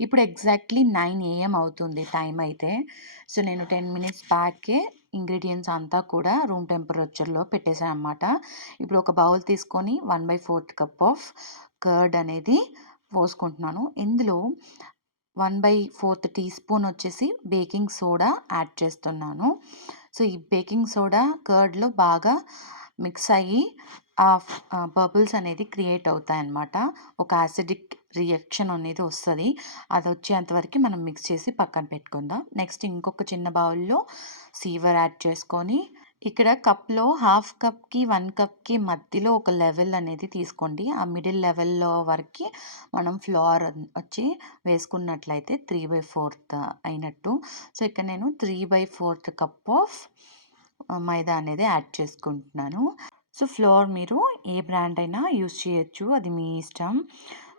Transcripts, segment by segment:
ఇప్పుడు exactly 9 AM అవుతుంది time అయితే. సో, నేను 10 మినిట్స్ బ్యాకే ఇంగ్రీడియెంట్స్ అంతా కూడా రూమ్ టెంపరేచర్‌లో పెట్టేసాననమాట. ఇప్పుడు ఒక బౌల్ తీసుకొని 1/4 కప్ ఆఫ్ కర్డ్ అనేది పోసుకుంటున్నాను. ఇందులో 1/4 టీ స్పూన్ వచ్చేసి బేకింగ్ సోడా యాడ్ చేస్తున్నాను. సో, ఈ బేకింగ్ సోడా కర్డ్‌లో బాగా మిక్స్ అయ్యి బబుల్స్ అనేది క్రియేట్ అవుతాయన్నమాట. ఒక యాసిడిక్ రియాక్షన్ అనేది వస్తది. అదొచ్చేంత వరకి మనం మిక్స్ చేసి పక్కన పెట్టుకుందాం. నెక్స్ట్ ఇంకొక చిన్న బౌల్‌లో సీవర్ యాడ్ చేసుకొని, ఇక్కడ కప్‌లో హాఫ్ కప్‌కి, 1 కప్‌కి మధ్యలో ఒక లెవెల్ అనేది తీసుకోండి. ఆ మిడిల్ లెవెల్‌లో వరకి మనం ఫ్లోర్ వచ్చి వేసుకున్నట్లయితే 3/4 అయినట్టు. సో, ఇక్కడ నేను 3/4 కప్ ఆఫ్ మైదా అనేది యాడ్ చేసుకుంటున్నాను. సో, ఫ్లోర్ మీరు ఏ బ్రాండ్ అయినా యూజ్ చేయొచ్చు. అది మీ ఇష్టం.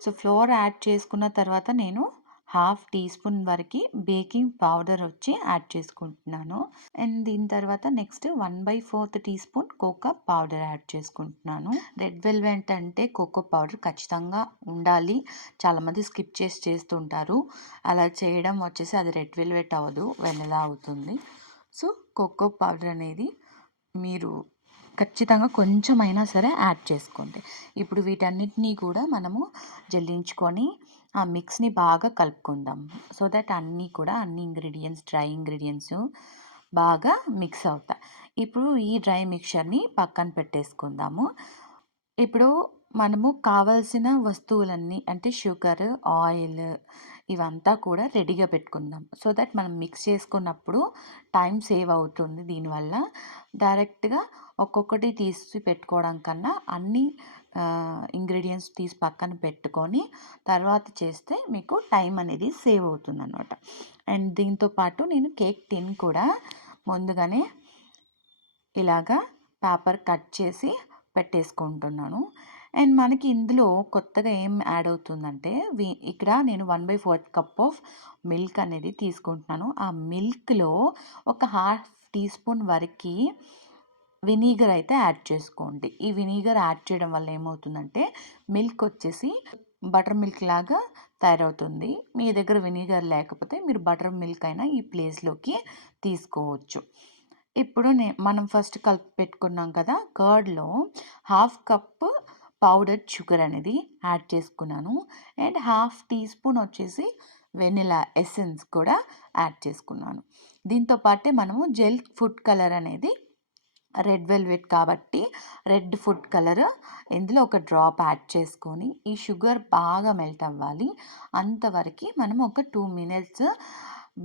సో, ఫ్లోర్ యాడ్ చేసుకున్న తర్వాత నేను హాఫ్ టీ స్పూన్ వరకి బేకింగ్ పౌడర్ వచ్చి యాడ్ చేసుకుంటున్నాను. అండ్ దీని తర్వాత next 1/4 teaspoon cocoa powder add చేసుకుంటున్నాను. రెడ్ వెల్వెట్ అంటే కోకో పౌడర్ ఖచ్చితంగా ఉండాలి. చాలామంది స్కిప్ చేసి చేస్తుంటారు. అలా చేయడం వచ్చేసి అది రెడ్ వెల్వెట్ అవ్వదు, వెనిలా అవుతుంది. సో, కోకో పౌడర్ అనేది మీరు ఖచ్చితంగా కొంచెమైనా సరే యాడ్ చేసుకోండి. ఇప్పుడు వీటన్నిటిని కూడా మనము జల్లించుకొని ఆ మిక్స్‌ని బాగా కలుపుకుందాం. సో దట్ అన్ని ఇంగ్రీడియెంట్స్, డ్రై ఇంగ్రీడియెంట్స్ బాగా మిక్స్ అవుతాయి. ఇప్పుడు ఈ డ్రై మిక్చర్‌ని పక్కన పెట్టేసుకుందాము. ఇప్పుడు మనము కావాల్సిన వస్తువులన్నీ అంటే షుగర్, ఆయిల్ ఇవంతా కూడా రెడీగా పెట్టుకుందాం. సో దట్ మనం మిక్స్ చేసుకున్నప్పుడు టైం సేవ్ అవుతుంది దీనివల్ల. డైరెక్ట్‌గా ఒక్కొక్కటి తీసి పెట్టుకోవడం కన్నా అన్నీ ఇంగ్రీడియెంట్స్ తీసి పక్కన పెట్టుకొని తర్వాత చేస్తే మీకు టైం అనేది సేవ్ అవుతుందనమాట. అండ్ దీంతో పాటు నేను కేక్ టిన్ కూడా ముందుగానే ఇలాగా పేపర్ కట్ చేసి పెట్టేసుకుంటున్నాను. అండ్ మనకి ఇందులో కొత్తగా ఏం యాడ్ అవుతుందంటే ఇక్కడ నేను 1/4 కప్ ఆఫ్ మిల్క్ అనేది తీసుకుంటున్నాను. ఆ మిల్క్‌లో ఒక హాఫ్ టీ స్పూన్ వరకి వెనిగర్ అయితే యాడ్ చేసుకోండి. ఈ వెనిగర్ యాడ్ చేయడం వల్ల ఏమవుతుందంటే మిల్క్ వచ్చేసి బటర్ మిల్క్ లాగా తయారవుతుంది. మీ దగ్గర వెనిగర్ లేకపోతే మీరు బటర్ మిల్క్ అయినా ఈ ప్లేస్‌లోకి తీసుకోవచ్చు. ఇప్పుడు మనం ఫస్ట్ కలిపి పెట్టుకున్నాం కదా! కర్డ్‌లో హాఫ్ కప్ పౌడర్డ్ షుగర్ అనేది యాడ్ చేసుకున్నాను. అండ్ హాఫ్ టీ స్పూన్ వచ్చేసి వెనిలా ఎసెన్స్ కూడా యాడ్ చేసుకున్నాను. దీంతో పాటే మనము జెల్ ఫుడ్ కలర్ అనేది రెడ్ వెల్వెట్ కాబట్టి రెడ్ ఫుడ్ కలర్ ఇందులో ఒక డ్రాప్ యాడ్ చేసుకొని ఈ షుగర్ బాగా మెల్ట్ అవ్వాలి. అంతవరకు మనం ఒక 2 మినిట్స్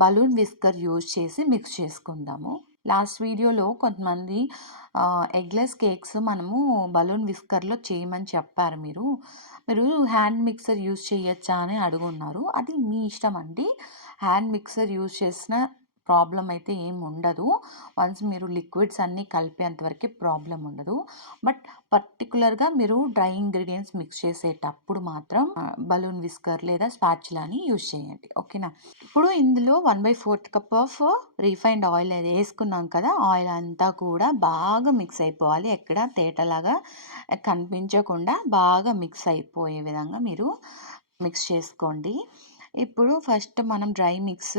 బలూన్ విస్కర్ యూజ్ చేసి మిక్స్ చేసుకుందాము. లాస్ట్ వీడియోలో కొంతమంది ఎగ్లెస్ కేక్స్ మనము బలూన్ విస్కర్‌లో చేయమని చెప్పారు మీరు. మీరు హ్యాండ్ మిక్సర్ యూజ్ చేయొచ్చా అని అడుగున్నారు. అది మీ ఇష్టం అండి. హ్యాండ్ మిక్సర్ యూజ్ చేసిన ప్రాబ్లమ్ అయితే ఏమి ఉండదు. వన్స్ మీరు లిక్విడ్స్ అన్నీ కలిపేంత వరకే ప్రాబ్లమ్ ఉండదు. బట్ పర్టిక్యులర్‌గా మీరు డ్రై ఇంగ్రీడియెంట్స్ మిక్స్ చేసేటప్పుడు మాత్రం బలూన్ విస్కర్ లేదా స్పాచులాని యూజ్ చేయండి. ఓకేనా? ఇప్పుడు ఇందులో 1/4 కప్ ఆఫ్ రిఫైన్డ్ ఆయిల్ అది ఏసుకున్నాం కదా! ఆయిల్ అంతా కూడా బాగా మిక్స్ అయిపోవాలి. ఎక్కడ తేటలాగా కనిపించకుండా బాగా మిక్స్ అయిపోయే విధంగా మీరు మిక్స్ చేసుకోండి. ఇప్పుడు ఫస్ట్ మనం డ్రై మిక్స్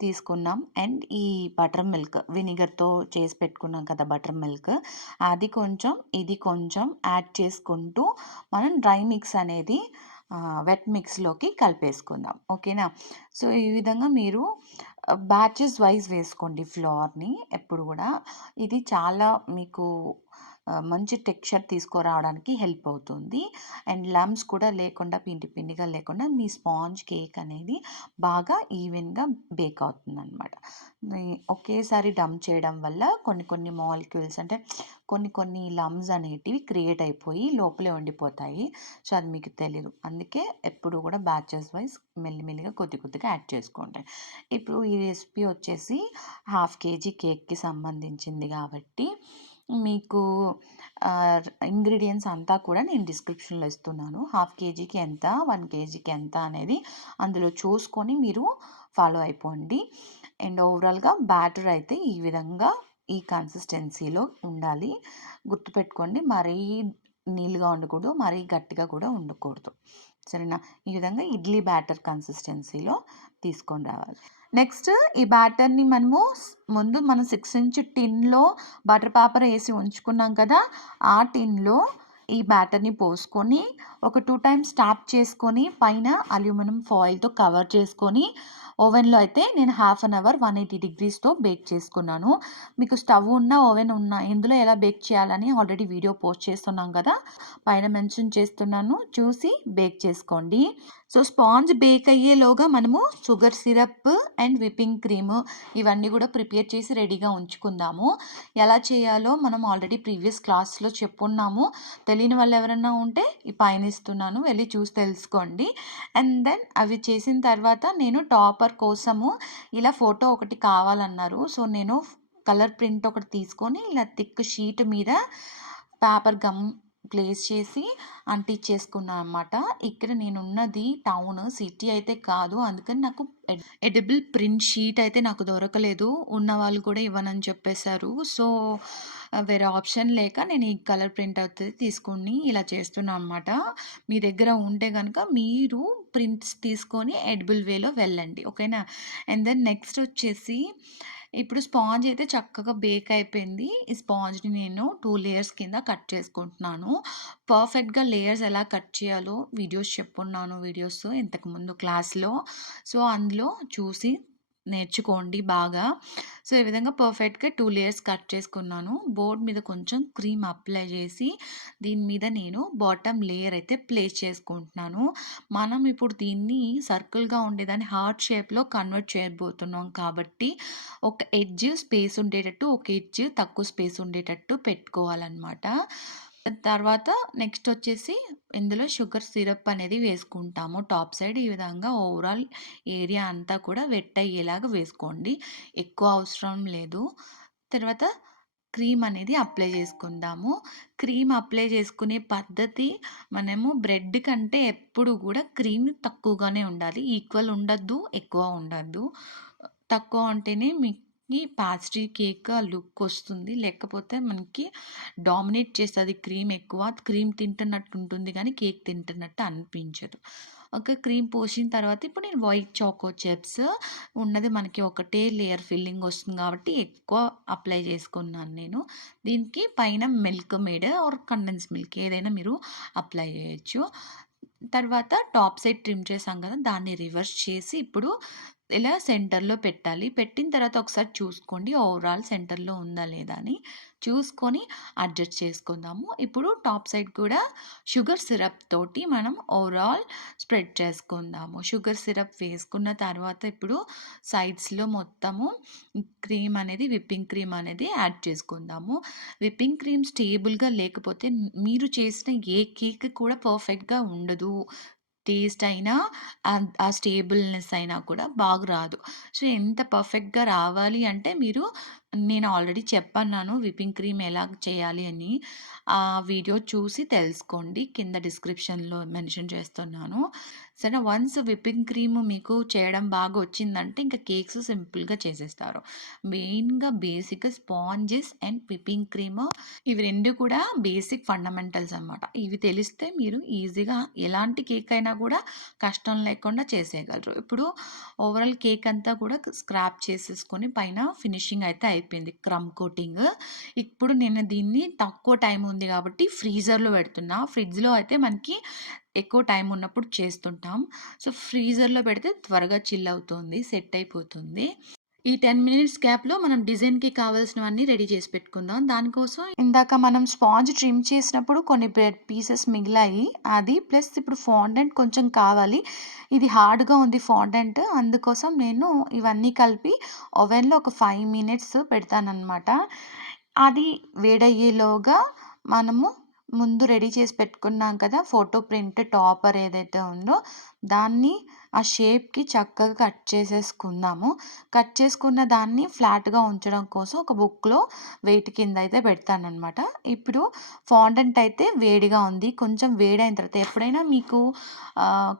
తీసుకున్నాం. అండ్ ఈ బటర్ మిల్క్ వినిగర్‌తో చేసి పెట్టుకున్నాం కదా! Butter milk. అది కొంచెం, ఇది కొంచెం యాడ్ చేసుకుంటూ మనం డ్రై మిక్స్ అనేది వెట్ మిక్స్‌లోకి కలిపేసుకుందాం. ఓకేనా? సో, ఈ విధంగా మీరు బ్యాచెస్ వైస్ వేసుకోండి ఫ్లోర్‌ని ఎప్పుడు గూడా. ఇది చాలా మీకు మంచి టెక్స్చర్ తీసుకురావడానికి హెల్ప్ అవుతుంది. అండ్ లమ్స్ కూడా లేకుండా పిండి పిండిగా లేకుండా మీ స్పాంజ్ కేక్ అనేది బాగా ఈవెన్‌గా బేక్ అవుతుందనమాట. ఒకేసారి డంప్ చేయడం వల్ల కొన్ని కొన్ని మాలిక్యూల్స్ అంటే కొన్ని కొన్ని లమ్స్ అనేటివి క్రియేట్ అయిపోయి లోపలే ఉండిపోతాయి. సో, అది మీకు తెలీదు. అందుకే ఎప్పుడు కూడా బ్యాచెస్ వైస్ మెల్లిమెల్లిగా కొద్ది కొద్దిగా యాడ్ చేసుకోండి. ఇప్పుడు ఈ రెసిపీ వచ్చేసి హాఫ్ కేజీ కేక్‌కి సంబంధించింది కాబట్టి మీకు ఇంగ్రీడియెంట్స్ అంతా కూడా నేను డిస్క్రిప్షన్‌లో ఇస్తున్నాను. హాఫ్ కేజీకి ఎంత, 1 కేజీకి ఎంత అనేది అందులో చూసుకొని మీరు ఫాలో అయిపోండి. అండ్ ఓవరాల్‌గా బ్యాటర్ అయితే ఈ విధంగా ఈ కన్సిస్టెన్సీలో ఉండాలి. గుర్తుపెట్టుకోండి మరీ నీళ్ళుగా ఉండకూడదు, మరీ గట్టిగా కూడా ఉండకూడదు. సరేనా? ఈ విధంగా ఇడ్లీ బ్యాటర్ కన్సిస్టెన్సీలో తీసుకొని రావాలి. నెక్స్ట్ ఈ బ్యాటర్‌ని మనము ముందు మనం 6 ఇంచ్ టిన్‌లో బటర్ పేపర్ ఏసి ఉంచుకున్నాం కదా! ఆ టిన్‌లో ఈ బ్యాటర్‌ని పోసుకొని ఒక 2 టైమ్స్ ట్యాప్ చేసుకొని పైన అల్యూమినియం ఫాయిల్‌తో కవర్ చేసుకొని ఓవెన్‌లో అయితే నేను హాఫ్ అన్ అవర్ 180 డిగ్రీస్‌తో బేక్ చేసుకున్నాను. మీకు స్టవ్ ఉన్నా, ఓవెన్ ఉన్నా ఇందులో ఎలా బేక్ చేయాలని ఆల్రెడీ వీడియో పోస్ట్ చేస్తున్నాం కదా! పైన మెన్షన్ చేస్తున్నాను. చూసి బేక్ చేసుకోండి. సో, స్పాంజ్ బేక్ అయ్యేలోగా మనము sugar syrup and whipping cream ఇవన్నీ కూడా ప్రిపేర్ చేసి రెడీగా ఉంచుకుందాము. ఎలా చేయాలో మనం ఆల్రెడీ ప్రీవియస్ క్లాస్‌లో చెప్పున్నాము. తెలియని వాళ్ళు ఎవరైనా ఉంటే ఈ పైన ఇస్తున్నాను. వెళ్లి చూసి తెలుసుకోండి. అండ్ దెన్ అవి చేసిన తర్వాత నేను టాపర్ కోసము ఇలా ఫోటో ఒకటి కావాలన్నారు. సో, నేను కలర్ ప్రింట్ ఒకటి తీసుకొని ఇలా థిక్ షీట్ మీద పేపర్ గమ్ ప్లేస్ చేసి అంటించేసుకున్నా అనమాట. ఇక్కడ నేనున్నది టౌన్, సిటీ అయితే కాదు. అందుకని నాకు ఎడిబుల్ ప్రింట్ షీట్ అయితే నాకు దొరకలేదు. ఉన్నవాళ్ళు కూడా ఇవ్వనని చెప్పేశారు. సో, వేరే ఆప్షన్ లేక నేను ఈ కలర్ ప్రింట్ అయితే తీసుకొని ఇలా చేస్తున్నా అనమాట. మీ దగ్గర ఉంటే గనక మీరు ప్రింట్స్ తీసుకొని ఎడిబుల్ వేలో వెళ్ళండి. ఓకేనా? అండ్ దెన్ నెక్స్ట్ వచ్చేసి ఇప్పుడు స్పాంజ్ అయితే చక్కగా బేక్ అయిపోయింది. ఈ స్పాంజ్‌ని నేను 2 లేయర్స్ కింద కట్ చేసుకుంటున్నాను. పర్ఫెక్ట్‌గా లేయర్స్ ఎలా కట్ చేయాలో వీడియోస్ చెప్పున్నాను ఇంతకుముందు క్లాస్‌లో. సో, అందులో చూసి నేర్చుకోండి బాగా. సో, ఈ విధంగా పర్ఫెక్ట్‌గా 2 లేయర్స్ కట్ చేసుకున్నాను. బోర్డ్ మీద కొంచెం క్రీమ్ అప్లై చేసి దీని మీద నేను బాటమ్ లేయర్ అయితే ప్లేస్ చేసుకుంటున్నాను. మనం ఇప్పుడు దీన్ని సర్కిల్‌గా ఉండేదాన్ని హార్ట్ షేప్‌లో కన్వర్ట్ చేయబోతున్నాం కాబట్టి ఒక ఎడ్జ్ స్పేస్ ఉండేటట్టు, ఒక ఎడ్జ్ తక్కువ స్పేస్ ఉండేటట్టు పెట్టుకోవాలనమాట. తర్వాత నెక్స్ట్ వచ్చేసి ఇందులో షుగర్ సిరప్ అనేది వేసుకుంటాము. టాప్ సైడ్ ఈ విధంగా ఓవరాల్ ఏరియా అంతా కూడా వెట్ అయ్యేలాగా వేసుకోండి. ఎక్కువ అవసరం లేదు. తర్వాత క్రీమ్ అనేది అప్లై చేసుకుందాము. క్రీమ్ అప్లై చేసుకునే పద్ధతి మనము బ్రెడ్ కంటే ఎప్పుడు కూడా క్రీమ్ తక్కువగానే ఉండాలి. ఈక్వల్ ఉండద్దు, ఎక్కువ ఉండద్దు. తక్కువ ఉంటేనే ఈ పేస్ట్రీ కేక్ ఆ లుక్ వస్తుంది. లేకపోతే మనకి డామినేట్ చేస్తది క్రీమ్ ఎక్కువ. క్రీమ్ తింటున్నట్టు ఉంటుంది గానీ, కేక్ తింటున్నట్టు అనిపించదు. ఓకే. క్రీమ్ పోసిన తర్వాత ఇప్పుడు నేను వైట్ చాకో చిప్స్ ఉన్నది మనకి ఒకటే లేయర్ ఫిల్లింగ్ వస్తుంది కాబట్టి ఎక్కువ అప్లై చేసుకున్నాను నేను. దీనికి పైన milk made or condense milk ఏదైనా మీరు అప్లై చేయొచ్చు. తర్వాత టాప్ సైడ్ ట్రిమ్ చేసాం కదా! దాన్ని రివర్స్ చేసి ఇప్పుడు ఇలా సెంటర్‌లో పెట్టాలి. పెట్టిన తర్వాత ఒకసారి చూసుకోండి ఓవరాల్ సెంటర్‌లో ఉందా లేదా అని. చూసుకొని అడ్జస్ట్ చేసుకుందాము. ఇప్పుడు టాప్ సైడ్ కూడా షుగర్ సిరప్ తోటి మనం ఓవరాల్ స్ప్రెడ్ చేసుకుందాము. షుగర్ సిరప్ వేసుకున్న తర్వాత ఇప్పుడు సైడ్స్‌లో మొత్తము క్రీమ్ అనేది విప్పింగ్ క్రీమ్ అనేది యాడ్ చేసుకుందాము. విప్పింగ్ క్రీమ్ స్టేబుల్‌గా లేకపోతే మీరు చేసిన ఏ కేక్ కూడా పర్ఫెక్ట్‌గా ఉండదు. టేస్ట్ అయినా ఆ స్టేబుల్‌నెస్ అయినా కూడా బాగా రాదు. సో, ఎంత పర్ఫెక్ట్‌గా రావాలి అంటే మీరు నేను ఆల్రెడీ చెప్పన్నాను విప్పింగ్ క్రీమ్ ఎలా చేయాలి అని. ఆ వీడియో చూసి తెలుసుకోండి. కింద డిస్క్రిప్షన్‌లో మెన్షన్ చేస్తున్నాను. సరేనా? వన్స్ విప్పింగ్ క్రీమ్ మీకు చేయడం బాగా వచ్చిందంటే ఇంకా కేక్స్ సింపుల్‌గా చేసేస్తారు. మెయిన్‌గా బేసిక్‌గా స్పాంజెస్ అండ్ విప్పింగ్ క్రీమ్ ఇవి 2 కూడా బేసిక్ ఫండమెంటల్స్ అనమాట. ఇవి తెలిస్తే మీరు ఈజీగా ఎలాంటి కేక్ అయినా కూడా కష్టం లేకుండా చేసేయగలరు. ఇప్పుడు ఓవరాల్ కేక్ అంతా కూడా స్క్రాప్ చేసేసుకొని పైన ఫినిషింగ్ అయితే అయిపోయింది. క్రమ్ కోటింగ్. ఇప్పుడు నేను దీన్ని తక్కువ టైం ఉంది కాబట్టి ఫ్రీజర్‌లో పెడుతున్నా. ఫ్రిడ్జ్‌లో అయితే మనకి ఎక్కువ టైం ఉన్నప్పుడు చేస్తుంటాం. సో, ఫ్రీజర్‌లో పెడితే త్వరగా చిల్ అవుతుంది. సెట్ అయిపోతుంది. ఈ 10 మినిట్స్ గ్యాప్‌లో మనం డిజైన్‌కి కావాల్సినవన్నీ రెడీ చేసి పెట్టుకుందాం. దానికోసం ఇందాక మనం స్పాంజ్ ట్రిమ్ చేసినప్పుడు కొన్ని బ్రెడ్ పీసెస్ మిగిలాయి. అది ప్లస్ ఇప్పుడు ఫాండెంట్ కొంచెం కావాలి. ఇది హార్డ్‌గా ఉంది ఫాండెంట్. అందుకోసం నేను ఇవన్నీ కలిపి ఓవెన్‌లో ఒక 5 మినిట్స్ పెడతాననమాట. అది వేడయ్యేలోగా మనము ముందు రెడీ చేసి పెట్టుకున్నాం కదా! ఫోటో ప్రింట్ టాపర్ ఏదైతే ఉందో దాన్ని ఆ షేప్‌కి చక్కగా కట్ చేసేసుకుందాము. కట్ చేసుకున్న దాన్ని ఫ్లాట్‌గా ఉంచడం కోసం ఒక బుక్‌లో వెయిట్ కింద అయితే పెడతాననమాట. ఇప్పుడు ఫాండెంట్ అయితే వేడిగా ఉంది. కొంచెం వేడైన తర్వాత ఎప్పుడైనా మీకు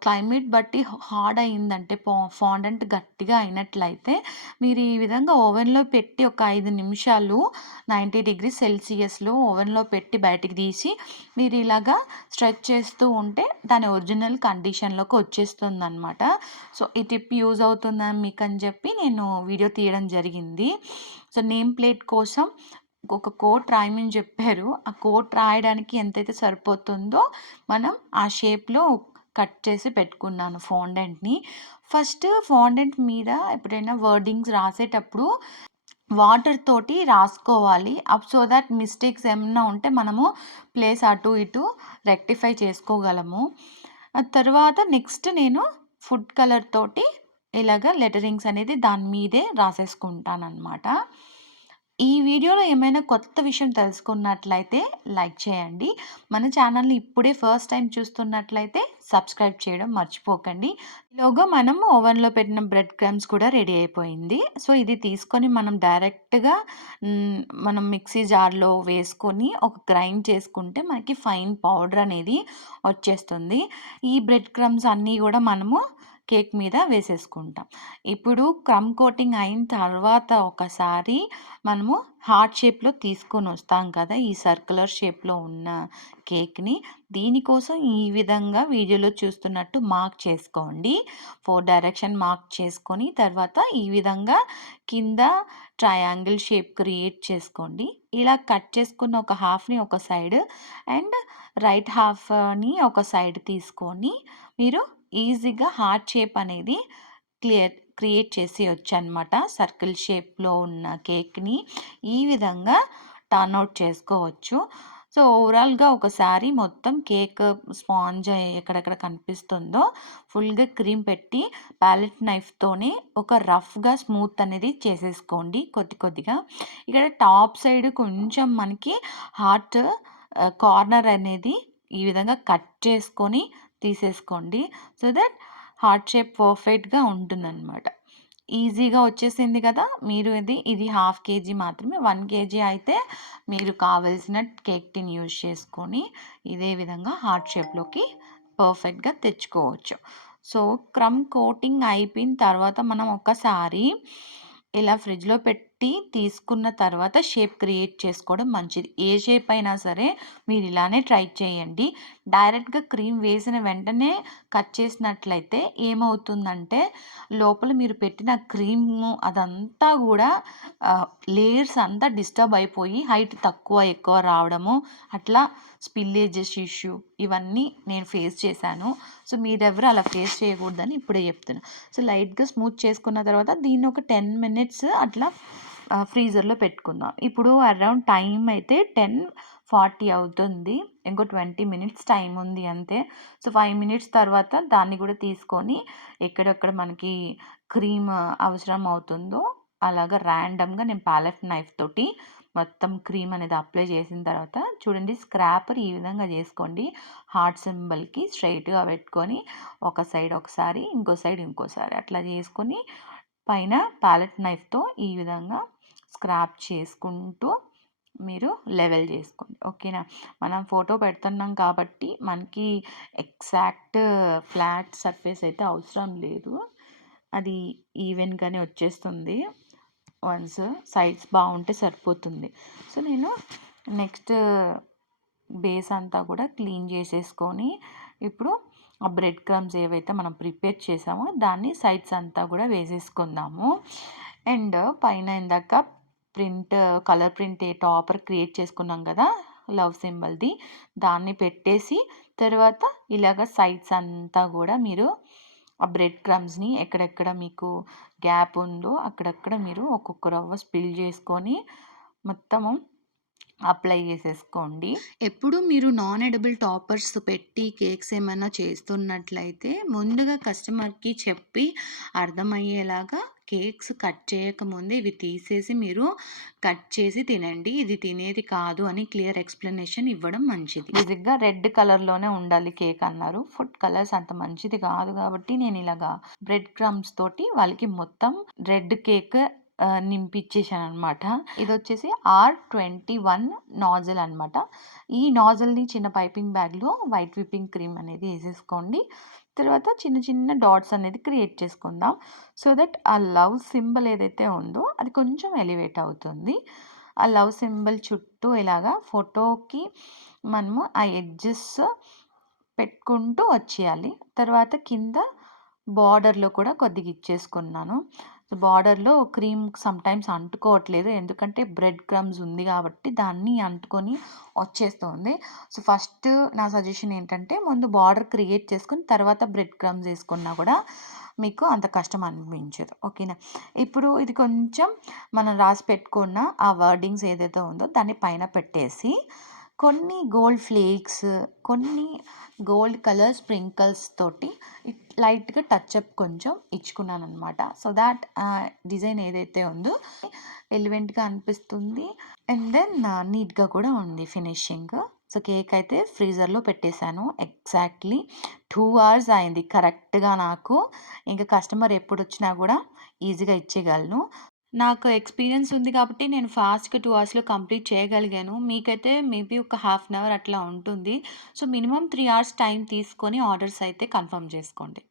క్లైమేట్ బట్టి హార్డ్ అయిందంటే ఫాండెంట్ గట్టిగా అయినట్లయితే మీరు ఈ విధంగా ఓవెన్‌లో పెట్టి ఒక 5 నిమిషాలు 90 డిగ్రీ సెల్సియస్‌లో ఓవెన్‌లో పెట్టి బయటికి తీసి మీరు ఇలాగా స్ట్రెచ్ చేస్తూ ఉంటే దాని ఒరిజినల్ కండిషన్‌లోకి వచ్చేస్తుందనమాట. సో, ఈ టిప్ యూజ్ అవుతుందా మీకని చెప్పి నేను వీడియో తీయడం జరిగింది. సో, నేమ్ ప్లేట్ కోసం ఒక కోట్ రాయమని చెప్పారు. ఆ కోట్ రాయడానికి ఎంతైతే సరిపోతుందో మనం ఆ షేప్‌లో కట్ చేసి పెట్టుకున్నాను ఫాండెంట్‌ని. ఫస్ట్ ఫాండెంట్ మీద ఎప్పుడైనా వర్డింగ్స్ రాసేటప్పుడు వాటర్ తోటి రాసుకోవాలి. సో దట్ మిస్టేక్స్ ఏమన్నా ఉంటే మనము ప్లేస్ అటు ఇటు రెక్టిఫై చేసుకోగలము. ఆ తర్వాత నెక్స్ట్ నేను ఫుడ్ కలర్ తోటి ఇలాగ లెటరింగ్స్ అనేది దాని మీదే రాసేసుకుంటాననమాట. ఈ వీడియోలో ఏమైనా కొత్త విషయం తెలుసుకున్నట్లయితే లైక్ చేయండి. మన ఛానల్‌ని ఇప్పుడే ఫస్ట్ టైమ్ చూస్తున్నట్లయితే సబ్స్క్రైబ్ చేయడం మర్చిపోకండి. ఈలోగా మనం ఓవెన్‌లో పెట్టిన బ్రెడ్ క్రమ్స్ కూడా రెడీ అయిపోయింది. సో, ఇది తీసుకొని మనం డైరెక్ట్‌గా మనం మిక్సీ జార్‌లో వేసుకొని ఒక గ్రైండ్ చేసుకుంటే మనకి ఫైన్ పౌడర్ అనేది వచ్చేస్తుంది. ఈ బ్రెడ్ క్రమ్స్ అన్నీ గూడా మనము కేక్ మీద వేసేసుకుంటాం. ఇప్పుడు క్రమ్ కోటింగ్ అయిన తర్వాత ఒకసారి మనము హార్ట్ షేప్‌లో తీసుకొనొస్తాం కదా! ఈ సర్క్యులర్ షేప్‌లో ఉన్న కేక్‌ని. దీనికోసం ఈ విధంగా వీడియోలో చూస్తున్నట్టు మార్క్ చేసుకోండి. 4 డైరెక్షన్ మార్క్ చేసుకొని తర్వాత ఈ విధంగా కింద ట్రయాంగిల్ షేప్ క్రియేట్ చేసుకోండి. ఇలా కట్ చేసుకున్న ఒక హాఫ్‌ని ఒక సైడ్ అండ్ రైట్ హాఫ్‌ని ఒక సైడ్ తీసుకొని మీరు ఈజీగా హార్ట్ షేప్ అనేది క్రియేట్ చేసేయొచ్చనమాట. సర్కిల్ షేప్‌లో ఉన్న కేక్‌ని ఈ విధంగా టర్న్ ఔట్ చేసుకోవచ్చు. సో, ఓవరాల్‌గా ఒకసారి మొత్తం కేక్ స్పాంజ్ ఎక్కడెక్కడ కనిపిస్తుందో ఫుల్‌గా క్రీమ్ పెట్టి ప్యాలెట్ నైఫ్‌తోనే ఒక రఫ్‌గా స్మూత్ అనేది చేసేసుకోండి కొద్ది కొద్దిగా. ఇక్కడ టాప్ సైడ్ కొంచెం మనకి హార్ట్ కార్నర్ అనేది ఈ విధంగా కట్ చేసుకొని తీసేసుకోండి. సో దట్ హార్ట్ షేప్ పర్ఫెక్ట్‌గా ఉంటుందనమాట. ఈజీగా వచ్చేసింది కదా! మీరు ఇది హాఫ్ కేజీ మాత్రమే. 1 కేజీ అయితే మీరు కావాల్సిన కేక్ టిన్ యూజ్ చేసుకొని ఇదే విధంగా హార్ట్ షేప్‌లోకి పర్ఫెక్ట్‌గా తెచ్చుకోవచ్చు. సో, క్రమ్ కోటింగ్ అయిపోయిన తర్వాత మనం ఒక్కసారి ఇలా ఫ్రిడ్జ్‌లో పెట్టి తీసుకున్న తర్వాత షేప్ క్రియేట్ చేసుకోవడం మంచిది. ఏ షేప్ అయినా సరే మీరు ఇలానే ట్రై చేయండి. డైరెక్ట్‌గా క్రీమ్ వేసిన వెంటనే కట్ చేసినట్లయితే ఏమవుతుందంటే లోపల మీరు పెట్టిన క్రీము అదంతా గూడా లేయర్స్ అంతా డిస్టర్బ్ అయిపోయి హైట్ తక్కువ, ఎక్కువ రావడము, అట్లా స్పిల్లేజెస్ ఇష్యూ ఇవన్నీ నేను ఫేస్ చేశాను. సో, మీరెవరు అలా ఫేస్ చేయకూడదని ఇప్పుడే చెప్తున్నా. సో, లైట్‌గా స్మూత్ చేసుకున్న తర్వాత దీన్ని ఒక 10 మినిట్స్ అట్లా ఫ్రీజర్‌లో పెట్టుకుందాం. ఇప్పుడు అరౌండ్ టైమ్ అయితే 10:40 అవుతుంది. ఇంకో 20 మినిట్స్ టైం ఉంది అంతే. సో, 5 మినిట్స్ తర్వాత దాన్ని గూడా తీసుకొని ఎక్కడెక్కడ మనకి క్రీమ్ అవసరం అవుతుందో అలాగా ర్యాండమ్‌గా నేను పాలెట్ నైఫ్ తోటి మొత్తం క్రీమ్ అనేది అప్లై చేసిన తర్వాత చూడండి స్క్రాపర్ ఈ విధంగా చేసుకోండి. హార్ట్ సింబల్‌కి స్ట్రెయిట్‌గా పెట్టుకొని ఒక సైడ్ ఒకసారి, ఇంకో సైడ్ ఇంకోసారి అట్లా చేసుకొని పైన పాలెట్ నైఫ్‌తో ఈ విధంగా స్క్రాప్ చేసుకుంటూ మీరు లెవెల్ చేసుకోండి. ఓకేనా? మనం ఫోటో పెడుతున్నాం కాబట్టి మనకి ఎగ్జాక్ట్ ఫ్లాట్ సర్ఫేస్ అయితే అవసరం లేదు. అది ఈవెన్‌గానే వచ్చేస్తుంది. వన్స్ సైడ్స్ బాగుంటే సరిపోతుంది. సో, నేను నెక్స్ట్ బేస్ అంతా కూడా క్లీన్ చేసేసుకొని ఇప్పుడు ఆ బ్రెడ్ క్రమ్స్ ఏవైతే మనం ప్రిపేర్ చేసామో దాన్ని సైడ్స్ అంతా కూడా వేసేసుకుందాము. అండ్ పైన ఇందాక కలర్ ప్రింట్ టాపర్ క్రియేట్ చేసుకున్నాం కదా! లవ్ సింబల్‌ది. దాన్ని పెట్టేసి తర్వాత ఇలాగ సైడ్స్ అంతా కూడా మీరు ఆ బ్రెడ్ క్రమ్స్‌ని ఎక్కడెక్కడ మీకు గ్యాప్ ఉందో అక్కడక్కడ మీరు ఒక్కొక్క రవ్వ స్పిల్ చేసుకొని మొత్తము అప్లై చేసేసుకోండి. ఎప్పుడు మీరు నాన్ ఎడిబుల్ టాపర్స్ పెట్టి కేక్స్ ఏమైనా చేస్తున్నట్లయితే ముందుగా కస్టమర్‌కి చెప్పి అర్థమయ్యేలాగా కేక్స్ కట్ చేయకముందే ఇవి తీసేసి మీరు కట్ చేసి తినండి. ఇది తినేది కాదు అని క్లియర్ ఎక్స్‌ప్లనేషన్ ఇవ్వడం మంచిది. బేసిక్‌గా రెడ్ కలర్‌లోనే ఉండాలి కేక్ అన్నారు. ఫుడ్ కలర్స్ అంత మంచిది కాదు కాబట్టి నేను ఇలాగా బ్రెడ్ క్రమ్స్ తోటి వాళ్ళకి మొత్తం రెడ్ కేక్ నింపిచ్చేసాననమాట. ఇదొచ్చేసి R21 నాజిల్ అనమాట. ఈ నాజిల్‌ని చిన్న పైపింగ్ బ్యాగ్‌లో వైట్ విప్పింగ్ క్రీమ్ అనేది ఏసేసుకోండి. తర్వాత చిన్న చిన్న డాట్స్ అనేది క్రియేట్ చేసుకుందాం. సో దట్ ఆ లవ్ సింబల్ ఏదైతే ఉందో అది కొంచెం ఎలివేట్ అవుతుంది. ఆ లవ్ సింబల్ చుట్టూ ఇలాగా ఫోటోకి మనము ఆ ఎడ్జెస్ పెట్టుకుంటూ వచ్చేయాలి. తర్వాత కింద బార్డర్‌లో కూడా కొద్దిగా ఇచ్చేసుకున్నాను. బార్డర్‌లో క్రీమ్ సమ్‌టైమ్స్ అంటుకోవట్లేదు. ఎందుకంటే బ్రెడ్ క్రమ్స్ ఉంది కాబట్టి దాన్ని అంటుకొని వచ్చేస్తుంది. సో, ఫస్ట్ నా సజెషన్ ఏంటంటే ముందు బార్డర్ క్రియేట్ చేసుకొని తర్వాత బ్రెడ్ క్రమ్స్ ఏసుకున్నా కూడా మీకు అంత కష్టం అనిపించదు. ఓకేనా? ఇప్పుడు ఇది కొంచెం మనం రాసి పెట్టుకున్న ఆ వర్డింగ్స్ ఏదైతే ఉందో దాన్ని పైన పెట్టేసి కొన్ని గోల్డ్ ఫ్లేక్స్, కొన్ని గోల్డ్ కలర్ స్ప్రింకిల్స్ తోటి లైట్‌గా టచప్ కొంచెం ఇచ్చుకున్నాననమాట. సో థాట్ డిజైన్ ఏదైతే ఉందో ఎలివెంట్‌గా అనిపిస్తుంది. అండ్ దెన్ నీట్‌గా కూడా ఉంది ఫినిషింగ్. సో, కేక్ అయితే ఫ్రీజర్‌లో పెట్టేసాను. ఎగ్జాక్ట్‌లీ 2 అవర్స్ అయింది కరెక్ట్‌గా నాకు. ఇంక కస్టమర్ ఎప్పుడొచ్చినా గూడా ఈజీగా ఇచ్చేయగలను. నాకు ఎక్స్‌పీరియన్స్ ఉంది కాబట్టి నేను ఫాస్ట్‌గా 2 అవర్స్‌లో కంప్లీట్ చేయగలిగాను. మీకైతే మేబీ ఒక హాఫ్ అన్ అవర్ అట్లా ఉంటుంది. సో, మినిమమ్ 3 అవర్స్ టైం తీసుకొని ఆర్డర్స్ అయితే కన్ఫర్మ్ చేసుకోండి.